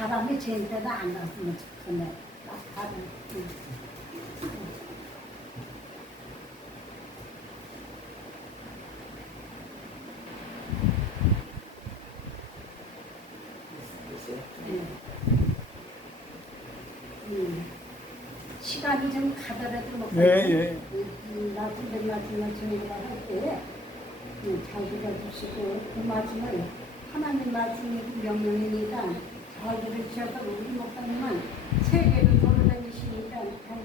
바람이 쟤한테는 안 났으면 좋겠네. 바람. 시간이 좀 가더라도 뭐 나 선생님 말씀을 전해드려 할때 잘 들어주시고 그 말씀을 하나님 말씀이 명령이니까 잘 들으셔서 우리 목사님은 세계를 돌아다니시니까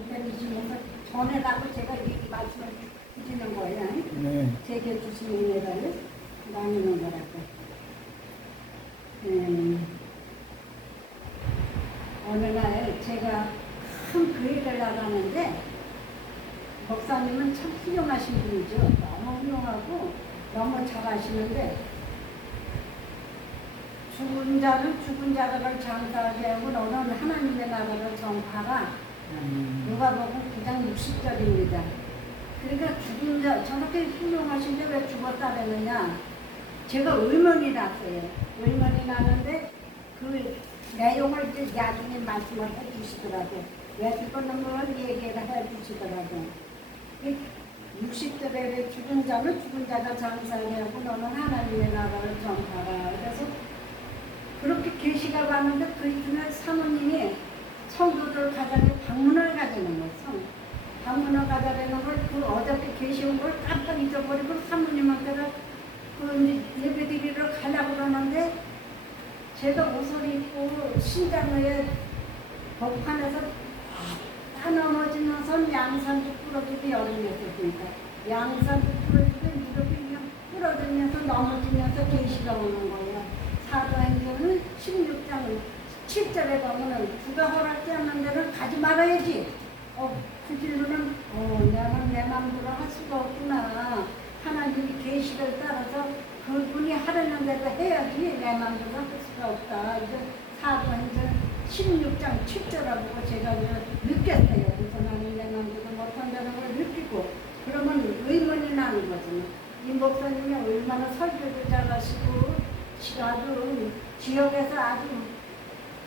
다니시면서 전해라고 제가 이 말씀을 드리는 거예요. 네. 세계 주신 은혜를 나누는 거라고. 어느 날 제가 큰 교회를 나가는데 목사님은 참 훌륭하신 분이죠. 너무 훌륭하고 너무 잘하시는데 죽은 자는 죽은 자를 장사하게 하고 너는 하나님의 나라를 전파하라. 누가복음 9장 60절입니다. 그러니까 죽은 자 저렇게 훌륭하신데 왜 죽었다 그러느냐. 제가 의문이 났어요. 의문이 나는데 그 내용을 이제 나중에 말씀을 해주시더라고요. 왜 죽었는 걸 얘기를 해주시더라고요. 60절에 죽은 자는 죽은 자가 장사하게 하고 너는 하나님의 나라를 전파하라. 그래서 그렇게 계시가 왔는데 그 이튿날 사모님이 성도들 가정에 방문을 가자는 거예요. 방문을 가자는 걸 그 어저께 계시온 걸 깜빡 잊어버리고 사모님한테는 그 예배드리러 가려고 그러는데 제가 옷을 입고 신장로에 법관에서 다 넘어지면서 양산도 부러지고 여름이었으니까 양산도 부러지고 이렇게 그냥 부러지면서 넘어지면서 계시가 오는 거예요. 사도행전은 16장 7절에 보면은 주가 허락지 않는 데는 가지 말아야지. 그 길로는 나는 내 마음대로 할 수가 없구나. 하나님이 계시를 따라서 그분이 하려는 대로 해야지 내 마음대로 할 수가 없다. 이제 사도행전 16장 7절을 보고 제가 느꼈어요. 그래서 나는 내 마음대로 못한다는 걸 느끼고 그러면 의문이 나는 거죠. 이 목사님이 얼마나 설교도 잘하시고 아주 지역에서 아주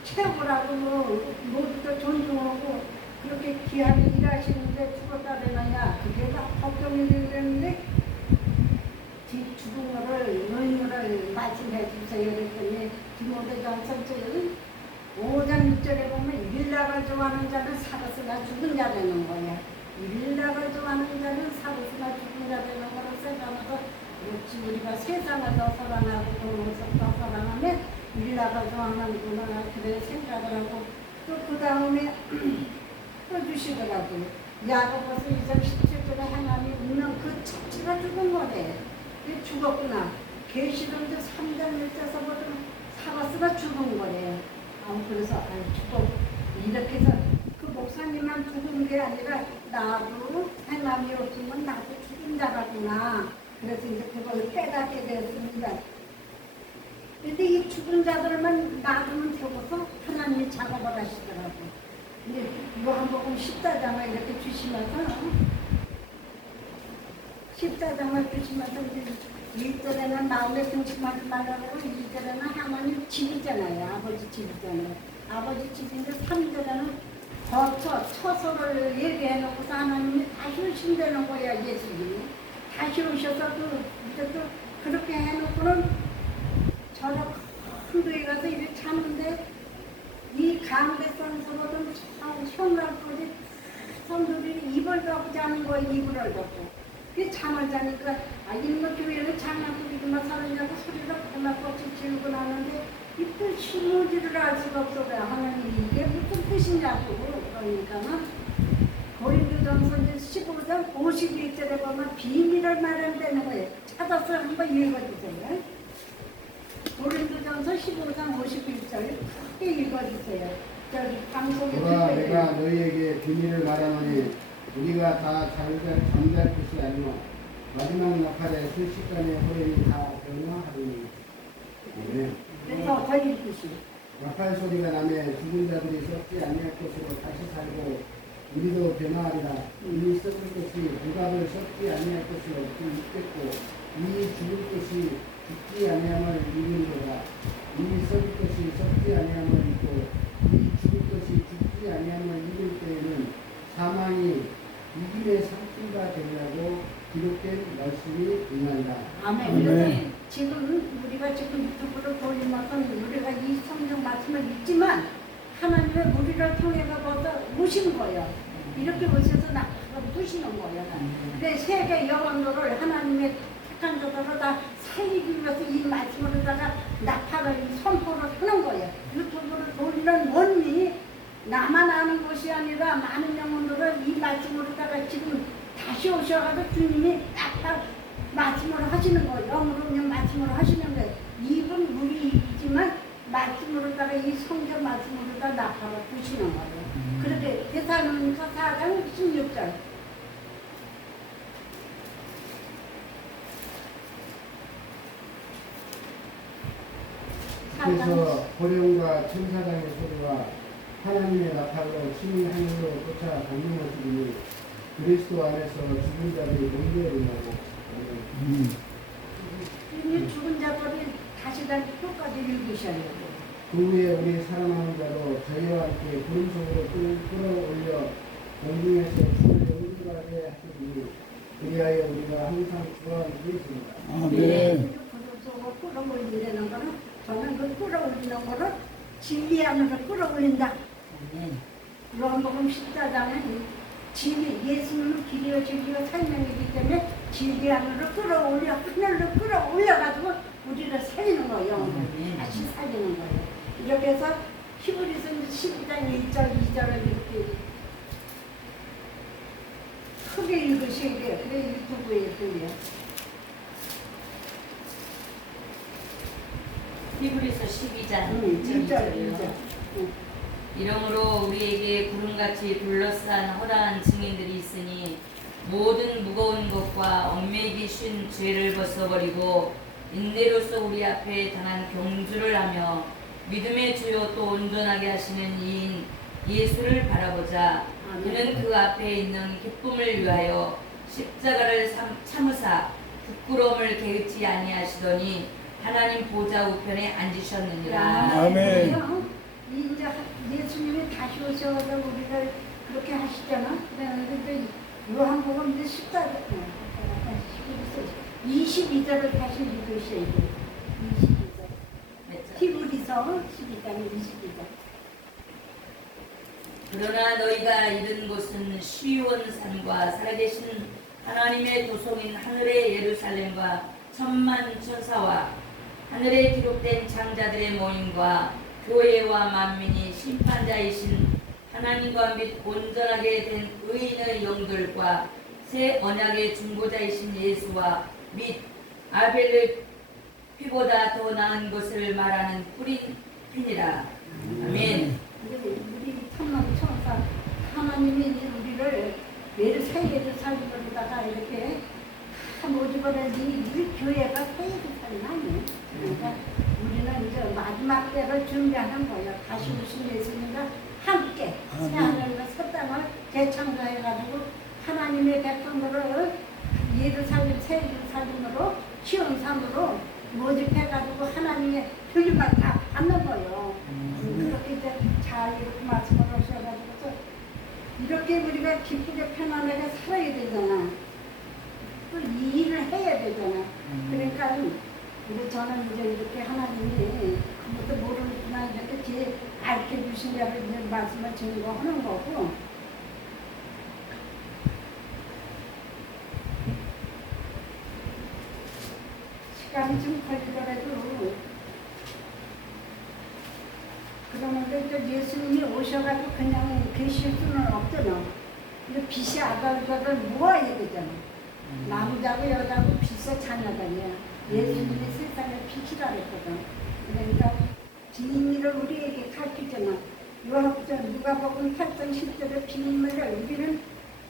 최고라고 모두들 존중하고 그렇게 귀하게 일하시는데 죽었다 되느냐 그게 다 걱정이 되는데 죽은 거를 의무를 말씀해 주세요. 그랬더니 디모데전서 5장 6절에 보면 일락을 좋아하는 자는 살았으나 죽은 자 되는 거야. 일락을 좋아하는 자는 살았으나 죽은 자 되는 거를 생각하면서 그렇지 우리가 세상을 더 사랑하고 돈을 더 사랑하면 일락을 좋아하는구나 그래 생각을 하고 또 그 다음에 또 주시더라고요. 야고보서 2장 17절에 하나님이 웃는 그 첫째가 죽은 거래. 죽었구나. 계시록도 3장 1절에서 보면 살았으나 죽은 거래. 그래서 죽어 이렇게 해서 그 목사님만 죽은 게 아니라 나도 하나님이 없으면 나도 죽은 자라구나. 그래서 이제 그걸 깨닫게 되었습니다. 근데 이 죽은 자들만 놔두면 되고서 하나님이 작업을 하시더라고요. 근데 요한복음 14장을 이렇게 주시면서 14장을 주시면서 이제 1절에는 마음에 등심하지 말라고 2절에는 하나님 집이잖아요. 아버지 집이잖아요. 아버지 집인데 3절에는 처소를 얘기해놓고서 하나님이 다시 오신다는 거야. 예수님이 다시 오셔서 이제 또 그렇게 해놓고는 저녁 큰 교회 가서 이렇게 참는데 이 가운데 선서거든 형광불이 성도들이 이불 덮고 자는 거예요. 이불을 덮고 그 잠을 자니까 이놈의 교회는 장난꾸리기만 사느냐고 소리를 고맙고 지르고 나는데 이 뜻 시무지를 알 수가 없어요. 하나님 이게 무슨 뜻이냐고. 그러니까는 고린도전서 15장 51절에 보면 비밀을 말한다는 거예요. 찾아서 한번 읽어주세요. 고린도전서 15장 51절 크게 읽어주세요. 저기 방송에 내가 너희에게 비밀을 말하노니 우리가 다 잠잘 것이 아니오 마지막 나팔에 순식간에 호련이 다 변화하리니. 그래서 더 읽듯이 나팔 소리가 나며 죽은 자들이 썩지 아니할 것으로 다시 살고 우리도 변화하리라. 이미 썩을 것이 누가를 썩지 아니할 것이 없이 있겠고 이미 죽을 것이 죽지 아니함을 이루리로다. 이미 썩을 것이 썩지 아니함을 있고 이 죽을 것이 죽지 아니하면 이길 때에는 사망이 이김의 상주가 되려고 기록된 말씀이 있나이다. 아멘. 그래서 지금 우리가 지금 유튜브를 돌리면서 우리가 이 성경 말씀을 읽지만 하나님의 우리를 통해서 벌써 오신 거예요. 이렇게 오셔서 나를 부시는 거예요. 근데 세계 영혼들을 하나님의 택한 자들을 다 살리기 위해서 이 말씀으로다가 나팔을 선포를 하는 거예요. 유튜브를 돌리는 원리 나만 아는 것이 아니라 많은 영혼들을 이 말씀으로다가 지금 다시 오셔가지고 주님이 딱 말씀으로 하시는 거예요. 영으로 그냥 말씀으로 하시는 거예요. 입은 우리 입이지만 말씀으로다가 이 성경 말씀으로다가 나팔을 부시는 거예요. 그렇게 대사로니까 4장 16절. 그래서 고령과 천사장의 소리와 하나님의 나팔로 신이 하늘로 쫓아 강림하시니 그리스도 안에서 죽은 자들이 논대하리라고. 이 죽은 자들이 다시 다시 끝까지 읽으셔야 돼요. 그 후에 우리 살아남은 자도 저희와 함께 구름 속으로 끌어올려 공중에서 주를 영접하게 하시니 그리하여 우리가 항상 주와 함께 있습니다. 아멘. 구름속으로 끌어올리는 거는 저는 그 끌어올리는 거를 진리 안으로 끌어올린다. 요한복음 14장은 진리, 예수님은 길이요 진리요 생명이기 때문에 진리 안으로 끌어올려 하늘로 끌어올려가지고 우리를 살리는 거예요. 다시 살리는 거예요. 이렇게 해서 히브리서 12장 1절 2절을 이렇게 크게 읽으셔야 돼요. 그래 유튜브에 들려. 히브리서 12장 1절 1절이요. 2절. 이러므로 우리에게 구름같이 둘러싼 허다한 증인들이 있으니 모든 무거운 것과 얽매이기 쉬운 죄를 벗어버리고 인내로서 우리 앞에 당한 경주를 하며 믿음의 주요 또 온전하게 하시는 이인 예수를 바라보자. 그는 그 앞에 있는 기쁨을 위하여 십자가를 참으사 부끄러움을 개의치 아니하시더니 하나님 보좌 우편에 앉으셨느니라. 아멘. 이제 예수님이 다시 오셔서 우리를 그렇게 하시잖아. 그런데 요한복음 이제 22절을 다시 읽으셔야 돼. 22절. 히브리서 12장 22절. 그러나 너희가 이른 곳은 시온 산과 살아계신 하나님의 도성인 하늘의 예루살렘과 천만 천사와 하늘에 기록된 장자들의 모임과 교회와 만민이 심판자이신 하나님과 및 온전하게 된 의인의 영들과 새 언약의 중보자이신 예수와 및 아벨의 피보다 더 나은 것을 말하는 뿌린 피니라. 아멘. 우리 천만 천사 하나님이 우리를 예루살렘 살림으로다가 이렇게 다 모집어내지 우리 교회가 세계살림 아니에요. 그러니까 우리는 이제 마지막 때를 준비하는 거예요. 다시 오신 예수님과 함께 하나님과 새 땅을 재창조해가지고 하나님의 백성들을 예루살렘 새 예루살렘으로 시온산으로 모집해가지고 하나님의 교육을 다 받는 거예요. 그렇게 이제 잘 이렇게 말씀을 하셔가지고 이렇게 우리가 기쁘게 편안하게 살아야 되잖아. 또 이 일을 해야 되잖아. 그러니까 근데 저는 이제 이렇게 하나님이 그것도 모르겠지만 이렇게 제 알게 주신 대로 이제 말씀을 증거하는 거고. 시간이 좀 걸리더라도 그러는데 이제 예수님이 오셔가지고 그냥 계실 수는 없잖아. 근데 빛이 아들들을 모아야 되잖아. 남자고 여자고 빛의 자녀들이야. 예수님이 세상의 빛이라 그랬거든. 그러니까 비밀을 우리에게 가르치잖아. 누가복음 8장 10절의 비밀을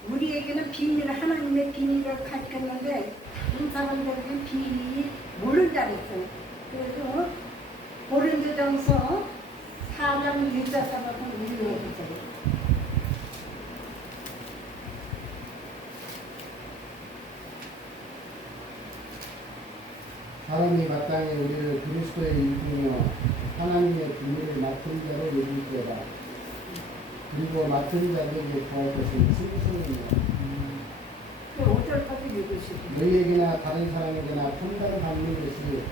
우리에게는 비밀, 하나님의 비밀을 가르쳤는데 다른 사람들에게는 비밀이 모르는 줄 알았어요. 그래서 고린도전서 4장 1절에서 읽어보세요. 사람이 마땅히 우리를 그리스도의 일꾼이요 하나님의 비밀을 맡은 자로 여길 때다. 그리고 맡은 자들에게 구할 것은 충성입니다. 그 5절까지 읽으시고. 너희에게나 다른 사람에게나 판단을 받는 것이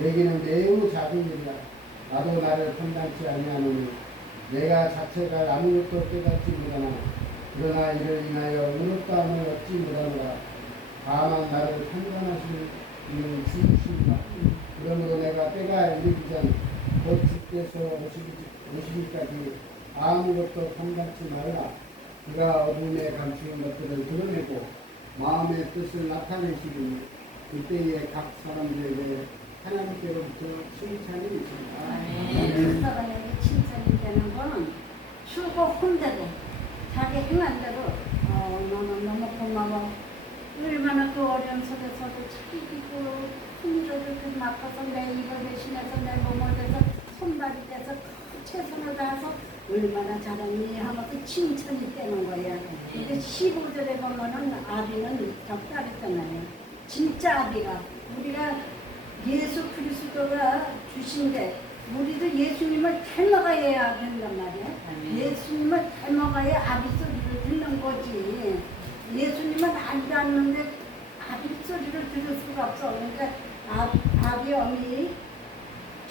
내게는 매우 작은 일이야. 나도 나를 판단치 아니하노니 내가 자체가 아무것도 깨닫지 못하나 그러나 이를 인하여 의롭다함을 얻지 못하노라. 다만 나를 판단하시는 주이십니다. 그러므로 내가 때가 이르기 전곧 주께서 오시기까지 아무것도 판단치 말라. 그가 어둠에 감추인 것들을 드러내고 마음의 뜻을 나타내시니 그때에 각 사람들에게 하나님께로부터 칭찬이 있습니다. 그 사람에게 칭찬이 되는 거는 주고 혼대로 자기 행한 대로 너는 너무 고마워. 얼마나 그 어려운 속에서도 차리고 힘들어도 그 맡아서 내 입을 대신해서 내 몸을 대서 손발이 돼서 최선을 다해서 얼마나 잘하니 하면서 칭찬이 되는 거야. 근데 15절에 보면은 아비는 적다랬잖아요. 진짜 아비가 우리가 예수 그리스도가 주신데 우리도 예수님을 닮아가야 된단 말이야. 예수님을 닮아가야 아비 소리를 듣는 거지. 예수님은 알지 않는데 아비 소리를 들을 수가 없어. 그러니까 아비 어미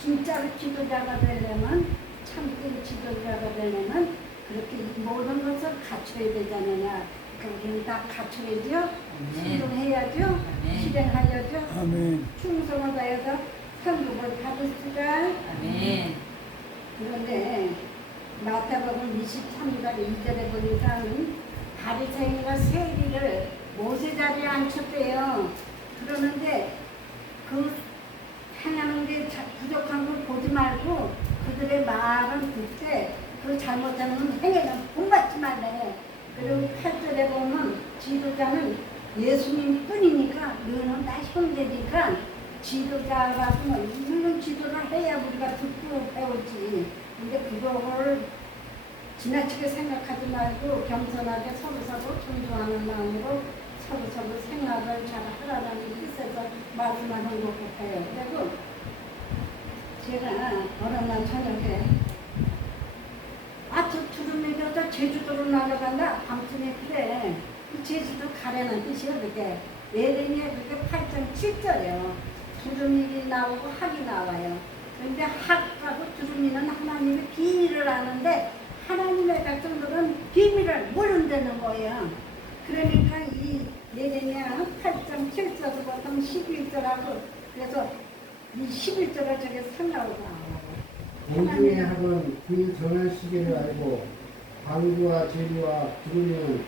진짜로 지도자가 되려면 참된 지도자가 되려면 그렇게 모든 것을 갖춰야 되잖아요. 우리는 다 갖춰야죠. 순종해야죠. 실행하야죠. 아멘. 충성을 다해서 상급을 받을 수가. 아멘. 그런데 마태복음 23장 2절에 보니까 바리새인과 세리를 모세 자리에 앉혔대요. 그러는데 그 행하는 게 부족한 걸 보지 말고 그들의 말은 듣되 그 잘못하는 행위는 본받지 말래. 그리고 8절에 보면 지도자는 예수님 뿐이니까 너는 나 형제니까 지도자가 물론 지도를 해야 우리가 듣고 배우지. 근데 그거를 지나치게 생각하지 말고 겸손하게 서로서로 존중하는 마음으로 서로서로 생각을 잘 하라는 뜻에서 말씀하는 것 같아요. 그리고 제가 어느 날 저녁에 저 두루미가 저 제주도로 날아간다. 아무튼 그래. 그 제주도 가라는 뜻이요. 그게 예레미야 그게 8장 7절이에요. 두루미 나오고 학이 나와요. 그런데 학하고 두루미는 하나님의 비밀을 아는데 하나님의 백성들은 비밀을 모른다는 거예요. 그러니까 이 예레미야 8장 7절부터 11절하고 그래서 이 11절을 저게 생각하고 나와요. 공중의 학은 그 정한 시계를 알고 방주와 제비와 두루미는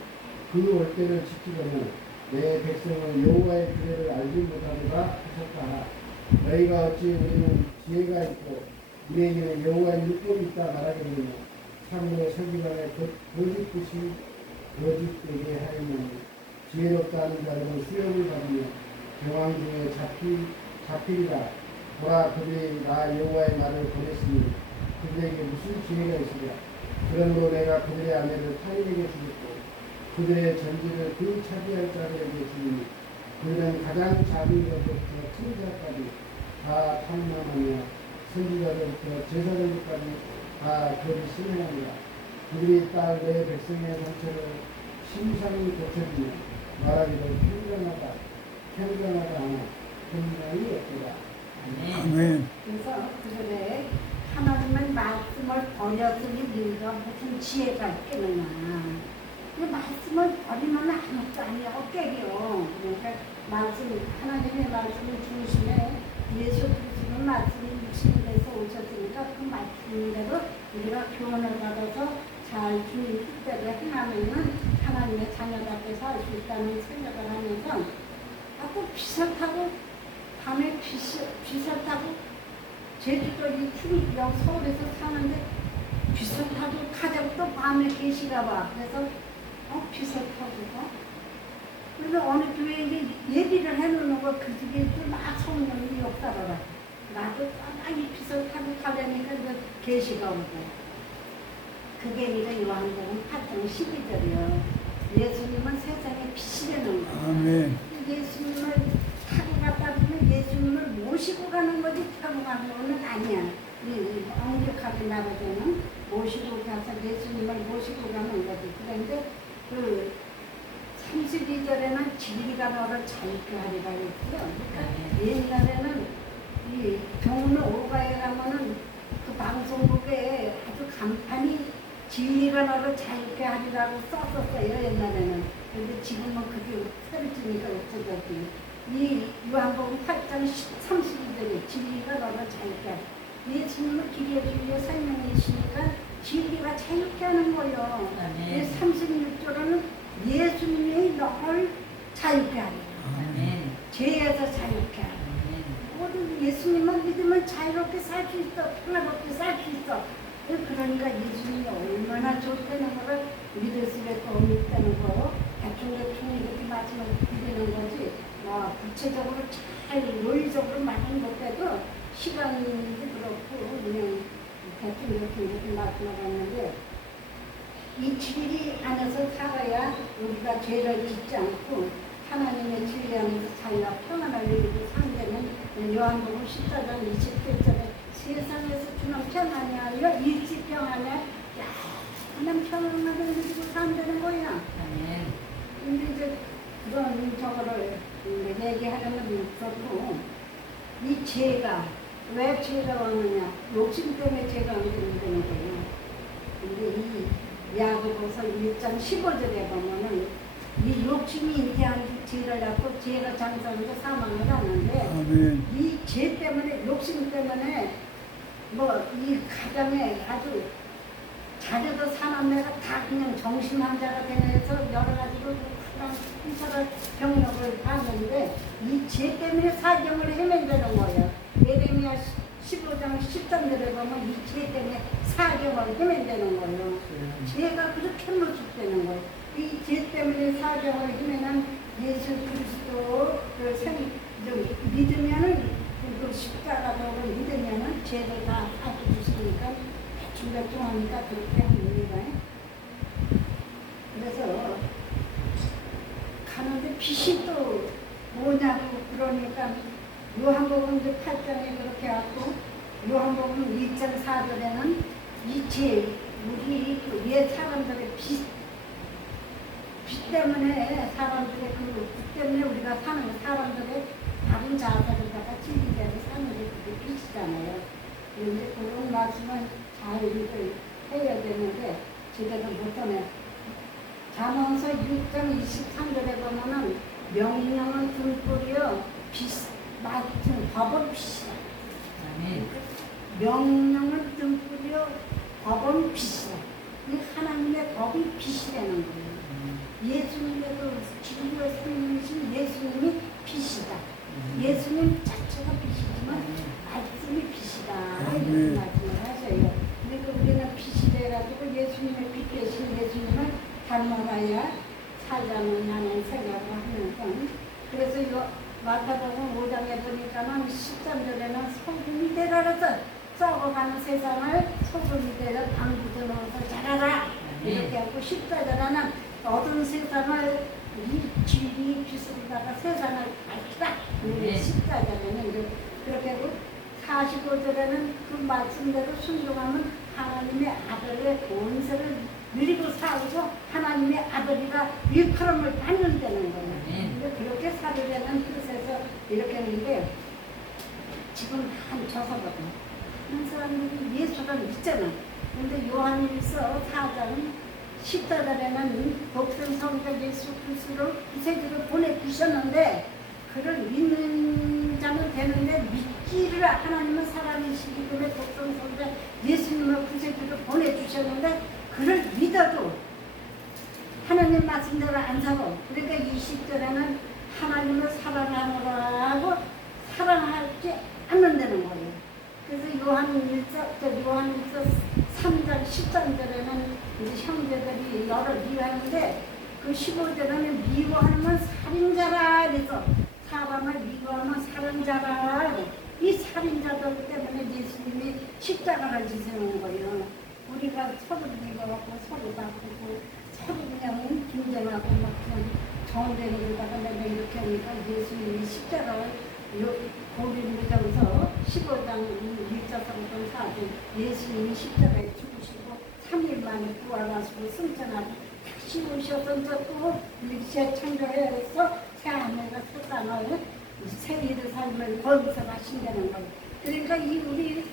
그 올 때를 지키려면 내 백성은 여호와의 규례를 알지 못하노라 하셨다. 너희가 어찌 우리는 지혜가 있고 우리에게는 여호와의 율법이 있다 말하겠느냐. 참으로 서기관의 거짓 뜻이 거짓되게 하였느니 지혜롭다 하는 자들은 수염을 받으며 정황 중에 잡히리라. 보라 그들이 나 여호와의 말을 보냈으니 그들에게 무슨 지혜가 있으랴. 그러므로 내가 그들의 아내를 타인에게 주겠고 그들의 전지를 그 차지할 자들에게 주니 그들은 가장 작은 것부터 큰 자까지 다 탐망하며 선지자들부터 제사장들까지 다 그를 신뢰하니라. 그들이 딸 내 백성의 상처를 심상히 고쳐주며 말하기를 평강하다 하나 평강이 없더라. 아멘. 그래서 그들의 하나님의 말씀을 버렸으니 너희가 무슨 지혜가 있겠느냐. 그 말씀을 버리면 아무것도 아니야. 깨려. 그러니까 하나님의 말씀을 중심에 예수 그리스도의 말씀이 육신돼서 오셨으니까 그 말씀대로 우리가 교훈을 받아서 잘 주님 뜻대로 행하면은 하나님의 자녀답게 살 수 있다는 생각을 하면서 또 비서 타고 밤에 비서 타고 제주도 이 여기 서울에서 사는데 비서 타고 가자고 또 밤에 계시가 봐. 그래서 비서 타고 그래서 어느 교회에 이제 얘기를 해놓는 거 그 집에 막 성령이 역사를 하. 나도 많이 비서 타고 가려니까 이제 계시가 오고. 그게 이제 요한복음 8장 12절이요. 예수님은 세상에 빛이 되는 거예요. 아멘. 예수님을 타고 갔다 보면 예수님을 모시 말로는 아니야. 이 엄격하게 말하자면 모시고 가서 예수님을 모시고 가는 거지. 그런데 그 32절에는 진리가 너를 자유케 하리라 했어요. 그러니까 옛날에는 이 병원 오가에 가면은 그 방송국에 아주 간판이 진리가 너를 자유케 하리라고 썼었어요. 옛날에는. 근데 지금은 그게 사라지니까 없어졌지. 이 요한복음 8장 32절에 진리가 너를 자유케 하리라. 예수님은 길이에 줄여 설명이시니까 진리가 자유케 하는 거예요. 아멘. 36절에는 예수님이 너를 자유케 하리라. 아멘. 죄에서 자유케 하리라. 아멘. 모든 예수님만 믿으면 자유롭게 살 수 있어. 평화롭게 살 수 있어. 그러니까 예수님이 얼마나 좋다는 거를 믿을 수밖에 없다는 거. 대충 이렇게 말씀을 드리는 거지. 뭐 구체적으로 잘 논리적으로 말하는 것도 시간이 그렇고 그냥 대충 이렇게 말씀을 하는데 이 진리 안에서 살아야 우리가 죄를 짓지 않고 하나님의 진리 안에서 자유와 평안을 누리고 상대는 요한복음 14장 27절에 세상에서 주는 평안이 아니라 일시평안에 하나님 평안을 누리고 산다는 거야. 아멘. 근데 이제 그런 저거를 얘기하려면 그렇고 이 죄가 왜 죄가 왔느냐? 욕심 때문에 죄가 안 되는 거예요. 근데 이 야고보서 1장 15절에 보면은 이 욕심이 인태한 죄를 낳고 죄가 장사하면서 사망을 하는데 아멘. 이 죄 때문에 욕심 때문에 뭐 이 가정에 아주 자녀도 사남매가 다 그냥 정신 환자가 되면서 여러 가지로 그런 상처를 병력을 받는데 이 죄 때문에 사경을 헤맨다는 거예요. 예레미야 15장 13절에 보면 이 죄 때문에 사경을 헤맨다는 거예요. 죄가 그렇게 무섭다는 거예요. 이 죄 때문에 사경을 헤매는 예수 그리스도 믿으면은 그 십자가적으로 믿으면은 죄를 다 사주시니까 대충 하니까 그렇게 합니다. 그래서 가는데 빛이 또 뭐냐고 그러니까 요한복음 8장에 그렇게 하고 요한복음 1장 4절에는 이 죄, 우리 그 옛 사람들의 빛 때문에 사람들의 그 때문에 우리가 사는 사람들의 다른 자세로다가 진리대로 사는 게 그게 빛이잖아요. 그런데 그런 말씀은 잘 해야 되는데 제대로 못하네. 잠언서 6장 23절에 보면은 명령은 등불이요 맞은 법은 빛이다. 아멘. 명령은 등불이요 법은 빛이다. 이 하나님의 법이 빛이라는 거예요. 예수님께도 진리와 생명이신 예수님이 빛이다. 예수님 자체가 빛이지만 말씀이 빛이다. 이렇게 말씀을 하셔요. 그러니까 우리는 빛이 돼가지고 예수님의 빛 대신 예수님을 닮아가야 살자는 하는 생각을 하면서 그래서 이 마태복음 5장에 보니까는 13절에는 소금이 되라 그래서 썩어가는 세상을 소금이 되라 방부제 넣어서 자라라 이렇게 하고 14절에는 어두운 세상을 이 진리 빛으로다가 세상을 밝히다. 14절에는 그렇게 하고 45절에는 그 말씀대로 순종하면 하나님의 아들의 본세를 누리고 살고 하나님의 아들이라 일컬음을 받는다는 거예요. 근데 그렇게 살으려는 뜻에서 이렇게 했는데 지금 한 저서거든. 한 사람들이 예수를 믿잖아. 근데 요한일서 4장 14절에는 독생 성자 예수 그리스도를 구세주로 보내주셨는데 그를 믿는 자는 되는데 믿기를 하나님은 사랑이시기 때문에 독생 성자 예수님을 구세주로 보내주셨는데 그를 믿어도 하나님 말씀대로 안 살고 그러니까 20절에는 하나님을 사랑하노라고 사랑하지 않는다는 거예요. 그래서 요한일서 3장 13절에는 이제 형제들이 여러 미워하는데 그 15절에는 미워하면 살인자라 그래서 사람을 미워하면 살인자라 이 살인자들 때문에 예수님이 십자가를 지시는 거예요. 우리가 서로 미워하고 서로 다투고 서로 그냥 경쟁하고 막 그냥 정되는 데다가 내가 이렇게 하니까 예수님이 십자가를 고린도전서 15장 1절부터 4절 예수님이 십자가에 죽으시고 3일 만에 부활하시고 승천하고 다시 오셔서 또 일시에 창조해서 새 하늘과 새 땅을 새 일을 삶을 거기서 하신다는 거예요. 그러니까 우리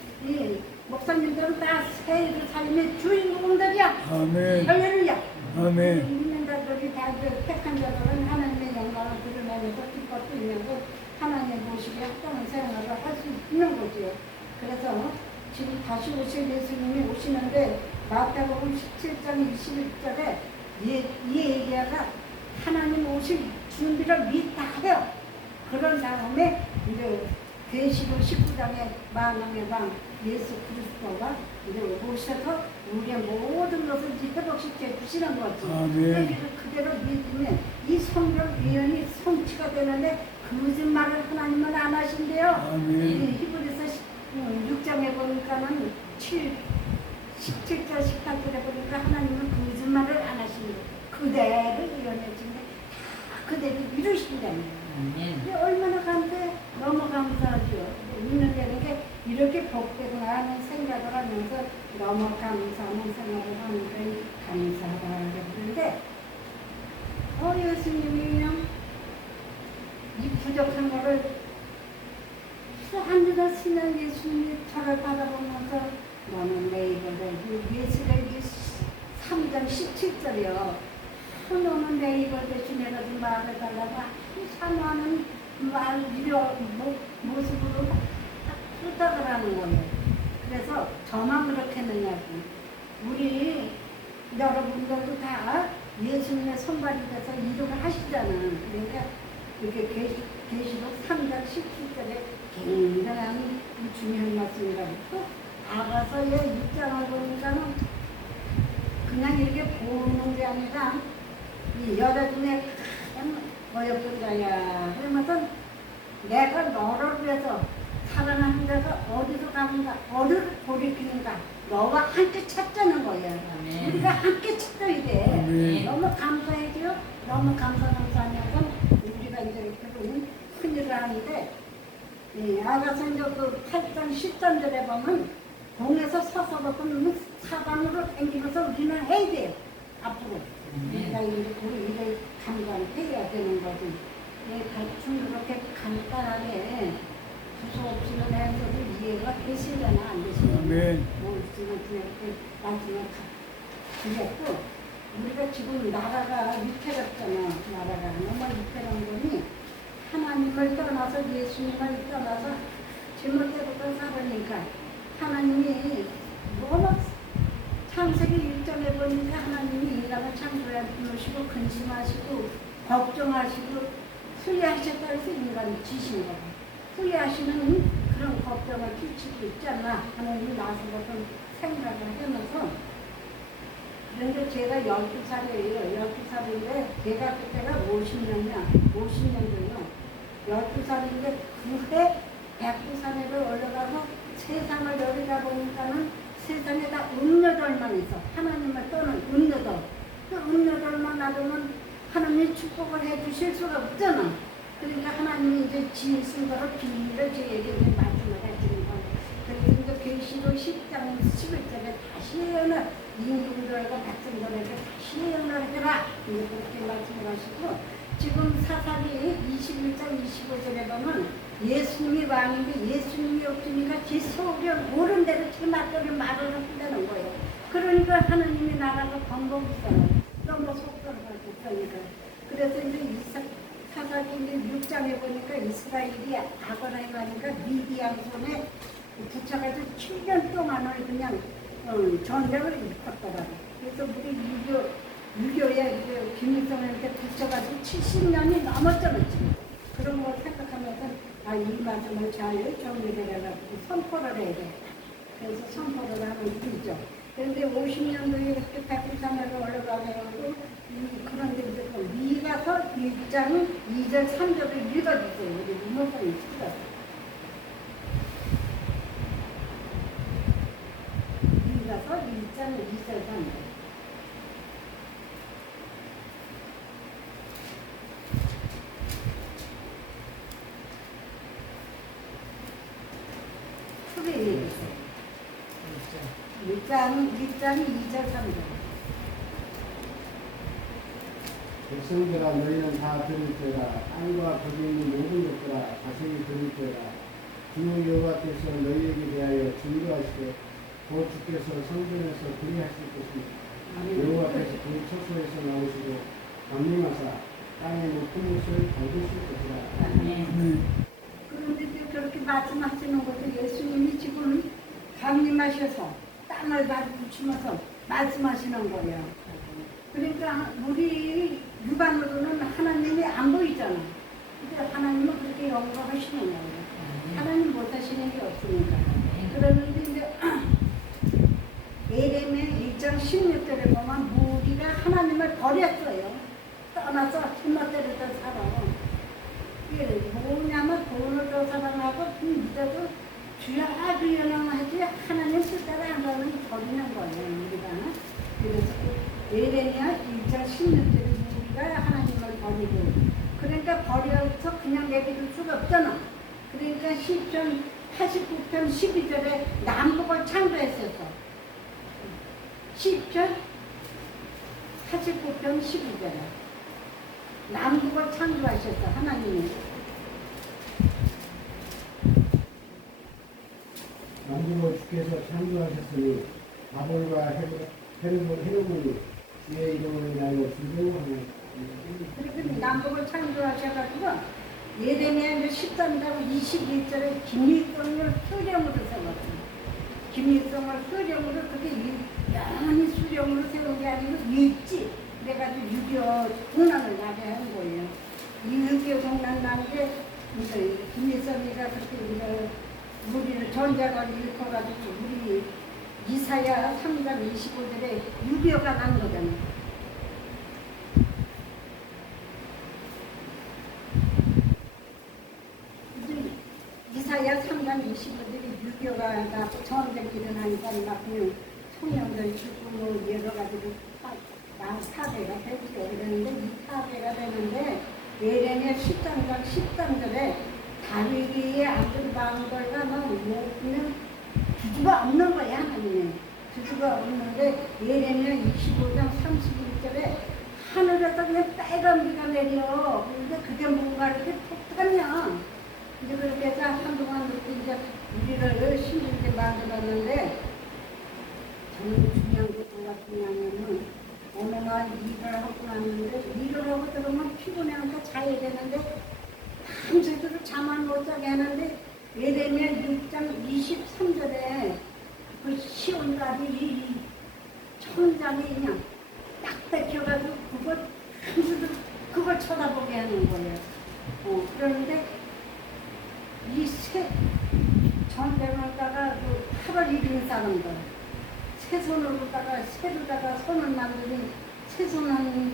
목사님들은 다 새 일을 삶의 주인공들이야. 아멘. 할렐루야. 아멘. 믿는 자들이 다 택한 자들은 하나님의 영광을 드러내면서 기뻐 뛰면서 하나님의 모습에 합당한 생활을 할 수 있는 거죠. 그래서 지금 다시 오실 예수님이 오시는데 마태복음 17장 21절에 이 얘기가 하나님 오실 준비를 미리 다 해요. 그런 다음에 이제 계시록 19장의 만왕의 왕 예수 그리스도가 이제 오셔서 우리의 모든 것을 이제 회복시켜 주시는 거죠. 아멘. 그대로 믿으면 이 성경 예언이 성취가 되는데 거짓말을 하나님은 안 하신대요. 아멘. 히브리서 6장에 보니까는 17절 18절에 보니까 하나님은 거짓말을 안 하십니다. 그대로 예언해 주는데 다 그대로 이루신다는 아멘. 얼마나 너무 감사하죠. 믿는 자에게 이렇게 복되구나 하는 생각을 하면서 너무 감사하는 생각을 하니까 감사하다 그러는데 예수님이 그냥 이 부족한 거를 한 주가 쓰는 예수님이 저를 바라보면서 너는 내 입을 예수의 3장 17절이요. 너는 내 입을 대신해서 말을 달라고 사모하는 모습으로 부탁을 하는 거예요. 그래서 저만 그렇게 했느냐고. 우리 여러분들도 다 예수님의 손발이 돼서 일을 하시잖아. 그러니까 이렇게 계시록 3장 17절에 굉장한 중요한 말씀이라고. 또 아가서의 6장을 보니까는 그냥 이렇게 보는 게 아니라 이 여자 중에 가장 어여쁜 자야 그러면서 내가 너를 위해서 사랑하는 자가 어디서 가는가 어디를 돌이키는가 너와 함께 찾자는 거예요. 아멘. 우리가 함께 찾아야 돼. 아멘. 너무 감사해요. 너무 감사하면서 우리가 이제 그런 큰일을 하는데 아가서 이제 그 8장 10절에 보면 공에서 서서부터 사방으로 당기면서 우리는 해야 돼요. 앞으로. 우리가 우리 일을 감당해야 되는 거지. 대충 그렇게 간단하게 두서 없이는 해서도 이해가 되시려나 안 되시려나. 아멘. 모르지만 이렇게 말씀을 드렸고 우리가 지금 나라가 위태롭잖아. 나라가 너무 위태로운 거니 하나님을 떠나서 예수님을 떠나서 제멋대로 살으니까 하나님이 너무 창세기 1장에 보니까 하나님이 인간을 창조해 놓으시고 근심하시고 걱정하시고 수리하셨다 해서 인간이 지신 거예요. 수리하시는 그런 걱정을 끼치고 있잖아. 하나님이 나서부터 생각을 하면서 그런데 제가 12살이에요. 12살인데 제가 그때가 50년도요. 12살인데 그해 백두산에를 올라가서 세상을 열리다 보니까는 세상에 다 음녀들만 있어. 하나님을 떠는 음녀들. 그 음녀들만 놔두면 하나님이 축복을 해주실 수가 없잖아. 그러니까 하나님이 이제 진수대로 비밀을 저에게 말씀을 해주는 거예요. 그래서 이제 계시록 10장 11절에 다시 예언을 인중들과 백성들에게 다시 예언을 해라. 이제 그렇게 말씀을 하시고 지금 사사기 21장 25절에 보면 예수님이 왕인데 예수님이 없으니까 제 소리 옳은 대로 제 말대로 말을 한다는 거예요. 그러니까 하나님의 나라가 번복이잖아요. 너무 속상하고 그러니까. 그래서 이제 사사기 6장에 보니까 이스라엘이 악을 해가니까 미디안 손에 붙여가지고 7년 동안을 그냥 전쟁을 일었더라고요. 그래서 우리 유교에 김일성을 이렇게 붙여가지고 70년이 넘었잖아요. 지금. 그런 걸 생각하면서 이 말씀을 잘 정리를 해가지고 선포를 해야 돼. 그래서 선포를 하는 일이죠. 그런데 50년도에 이렇게 백두산으로 올라가고 그런데 이제 미가서 1장 2절 3절을 읽어주세요. 우리 이모선이 찍어서. 미가서 1장 2절 3절. 크게 얘기했어요. 밑장이 2절 3절. 백성들아 너희는 다 들을지어다. 땅과 거기 있는 모든 것들아 자세히 들을지어다. 주 여호와께서 너희에게 대하여 증거하시되 곧 주께서 성전에서 그리하실 것입니다. 여호와께서 그 처소에서 나오시고 강림하사 땅의 높은 곳을 밟으실 것이라. 아멘. 그런데 이제 그렇게 말씀하시는 것도 예수님이 지금 강림하셔서 땅을 밟으시면서 말씀하시는 거예요. 그러니까 우리 육안으로는 하나님이 안 보이잖아. 근데 하나님은 그렇게 영광하시는 거예요. 하나님 못하시는 게 없으니까. 그러는데 이제 예레미야 1장 16절에 보면 무리가 하나님을 버렸어요. 떠나서 힘맛대로 살아. 이게 뭐냐면 돈을 더 사랑하고 믿어도 주야 주야는 하지 하나님 뜻대로 안 가면 버리는 거예요. 우리가. 그래서 예레미야 1장 16절에 우리가 하나님을 버리고 그러니까 버려서 그냥 내버릴 수가 없잖아. 그러니까 10편 89편 12절에 남북을 창조했었어. 10편 89편 12절에 남북을 창조하셨어 하나님이. 남북을 주께서 창조하셨으니 바볼과 헤르몬이 주의 이름을 인하여 즐거워하는. 그리고 남북을 창조하셔가지고 예레미야 13장 21절에 김일성을 수령으로 세웠어요. 김일성을 수령으로 그게 영원히 수령으로 세운 게 아니고 일지 그래가지고 6.25 공난을 나게 한 거예요. 이 6.25 공난 난게 이제 김일성이가 그렇게 이제 우리를 전쟁을 일궈가지고 우리 이사야 3장 25절에 6.25가 난 거잖아요. 이사야 3장 25절에 6.25가 나고 전쟁 일어나니까 막 그냥 청년들 죽고 뭐 여러 가지로 사대가 되죠. 그러는데 이 사대가 되는데 예레미야 10장 13절에 다윗의 아들 방걸과 뭐 그냥 주주가 없는 거야 하나님이. 주주가 없는데 예레미야 25장 31절에 하늘에서 그냥 빨간 비가 내려. 근데 그게 뭔가 이렇게 똑같냐. 이제 그렇게 해서 한동안 그렇게 이제 우리를 힘들게 만들었는데 저는 중요한 게 뭐가 중요하냐면 어느 날 일을 하고 나는데 일을 하고 들어오면 피곤해하니까 자야 되는데 밤새도록 잠을 못 자게 하는데 예레미야 6장 23절에 그 시온달이 천장에 그냥 딱 뺏겨가지고 그걸 밤새도록 그걸 쳐다보게 하는 거예요. 그런데 이 전쟁을다가 그 8월 1일 사람들 새 손으로다가 새로다가 손을 만드니 새 손은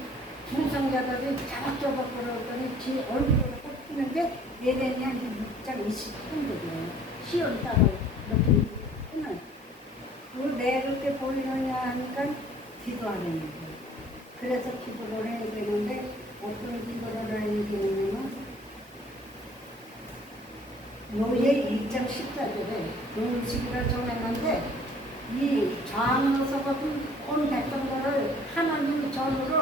중성자들이 자박자박 걸었더니 지 얼굴을 꽂히는 게 예레미야 6장 23절이에요. 시온 땅을 이렇게 하는. 그걸 왜 그렇게 보이느냐 하니까 기도하는 거예요. 그래서 기도를 해야 되는데 어떤 기도를 해야 되냐면 노예 1장 14절에 음식을 정했는데 이 장로서 같은 온 백성들을 하나님 전으로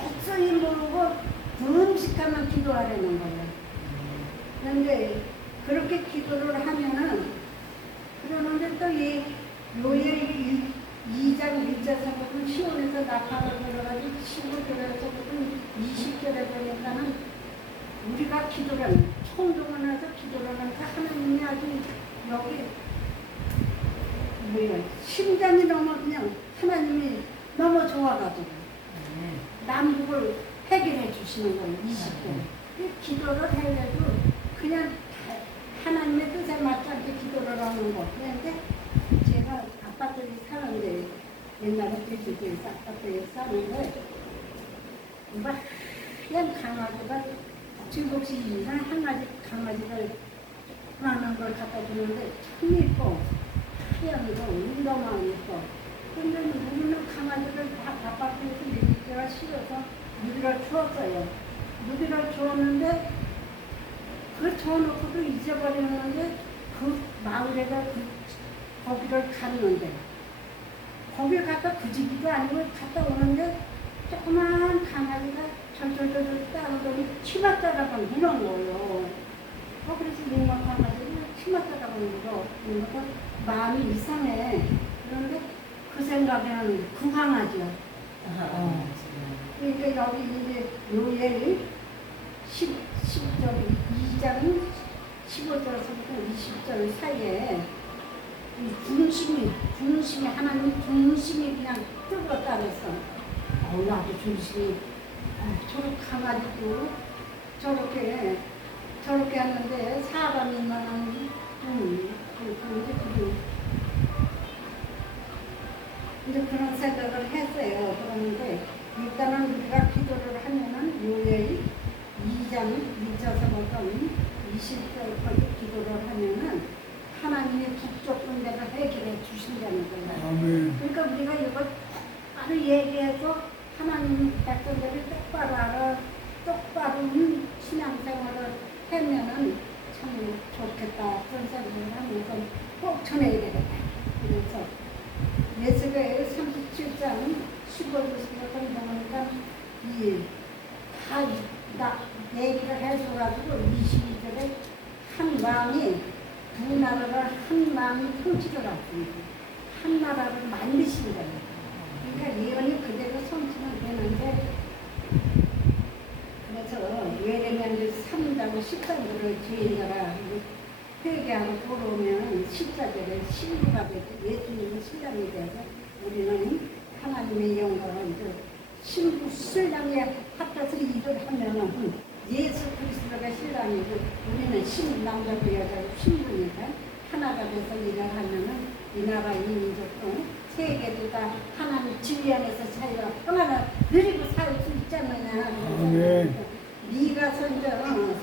백성이 모르고 금식하면 기도하려는 거예요. 그런데 그렇게 기도를 하면은 그러는데 또 이 노예 2장 1절서부터 시온에서 낙하를 들어가지고 15절에서부터 20절에 보니까는 우리가 기도를 총동을 해서 기도를 하니까 하나님이 아주 여기 심장이 너무 그냥 하나님이 너무 좋아가지고 남북을 해결해 주시는 거예요. 20대 기도를 해도 그냥 하나님의 뜻에 맞지 않게 기도를 하는 거. 그런데 제가 아파트에 사는데 옛날에 제주도에서 아파트에 사는데 막 하얀 강아지가 지금 혹시 한 가지 강아지를 하는 걸 갖다 주는데 참 예뻐. 하얀 거 너무 예뻐. 근데 우리는 강아지를 바깥에서 먹이기가 싫어서 누리를 주었어요. 누리를 주었는데 그걸 줘놓고도 잊어버렸는데 그 마을에가 거기를 갔는데 거길 갔다 그 집도 아니고 갔다 오는데 조그만 강아지가 절절절절 따르더니 치마 따라가 물은 거예요. 그래서 용막 강아지가 치마 따라가 물어. 그러니까 마음이 이상해. 그런데 그 생각이 나는 그 강아지야. 그러니까 여기 이제 요엘 10절 2장 15절에서부터 20절 사이에 이 중심이 하나님 중심이 그냥 뜨겁다 그랬어. 나도 중심이 저렇게 강아지도 저렇게 하는데 사람이만 이제 그런 생각을 했어요. 그런데 일단은 우리가 기도를 하면은 요엘 2장 밑에서부터 20절까지 기도를 하면은 하나님의 북쪽 문제를 해결해 주신다는 거예요. 아멘. 그러니까 우리가 이걸 바로 얘기해서 하나님 백성들이 똑바로 알아 똑바로 신앙생활을 하면은 참 좋겠다 그런 생각을 하면서 꼭 전해야 되겠다. 그래서 예수의 37장 15절부터 보니까 다 얘기를 해줘가지고 22절에 한 마음이 두 나라를 한 마음이 통치를 하고 한 나라를 만드신다는 거예요. 그러니까 예언이 그대로 성취는 되는데 그래서 예레미야 3장 13절을 주인가라 회개하고 돌아오면 14절에 신부가 되고 예수님은 신랑이 되어서 우리는 하나님의 영광을 신부 신랑에 합해서 일을 하면은 예수 그리스도가 신랑이고 우리는 남자고 여자고 신부니까 하나가 돼서 일을 하면은 이 나라 이 민족도 세계도 다 하나님 진리 안에서 자유가 평안을 누리고 살 수 있지 않느냐. 네가 선정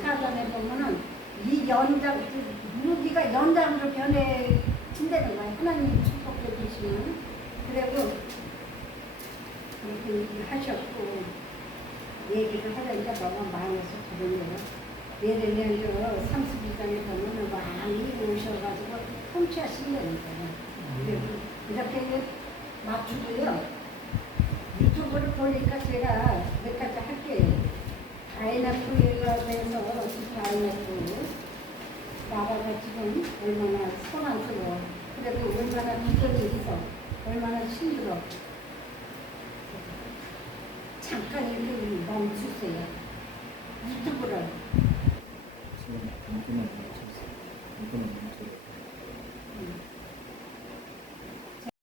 4장에 보면은 이 연장 무기가 연장으로 변해진다는 거야. 하나님 축복해 주시면 그리고 그렇게 하셨고 얘기를 하려니까 너무 많아서 그러네요. 예레미야 32장에 보면 많이 오셔가지고 통치하신다는 거예요. 이렇게 맞추고요. 유튜브를 보니까 제가 몇 가지 할게요. IMF에 대해서 IMF 나라가 지금 얼마나 소란스러워. 그래도 얼마나 비전이 있어. 얼마나 힘들어. 잠깐 이렇게 멈추세요. 유튜브를. 지금 잠깐만 멈췄어. 잠깐만.